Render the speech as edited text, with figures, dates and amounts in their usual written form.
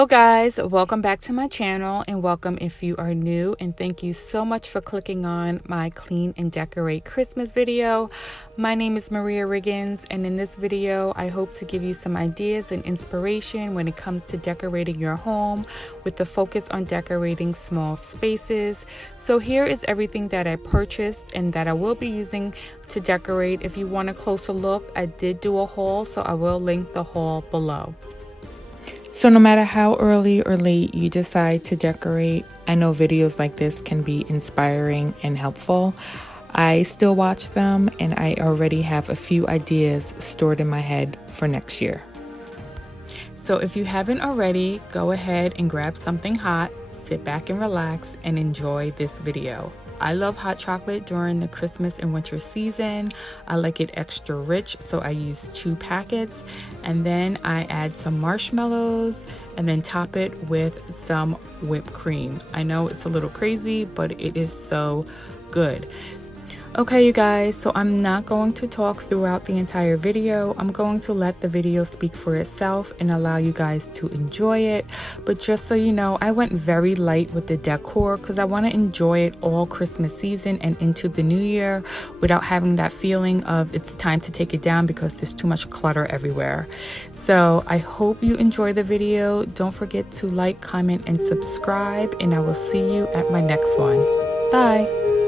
Hello guys, welcome back to my channel and welcome if you are new, and thank you so much for clicking on my clean and decorate Christmas video. My name is Maria Riggins, and in this video I hope to give you some ideas and inspiration when it comes to decorating your home with the focus on decorating small spaces. So here is everything that I purchased and that I will be using to decorate. If you want a closer look, I did do a haul, so I will link the haul below. So no matter how early or late you decide to decorate, I know videos like this can be inspiring and helpful. I still watch them and I already have a few ideas stored in my head for next year. So if you haven't already, go ahead and grab something hot, sit back and relax and enjoy this video. I love hot chocolate during the Christmas and winter season. I like it extra rich, so I use 2 packets, and then I add some marshmallows and then top it with some whipped cream. I know it's a little crazy, but it is so good. Okay, you guys, so I'm not going to talk throughout the entire video. I'm going to let the video speak for itself and allow you guys to enjoy it. But just so you know, I went very light with the decor because I want to enjoy it all Christmas season and into the new year without having that feeling of it's time to take it down because there's too much clutter everywhere. So I hope you enjoy the video. Don't forget to like, comment, and subscribe, and I will see you at my next one. Bye.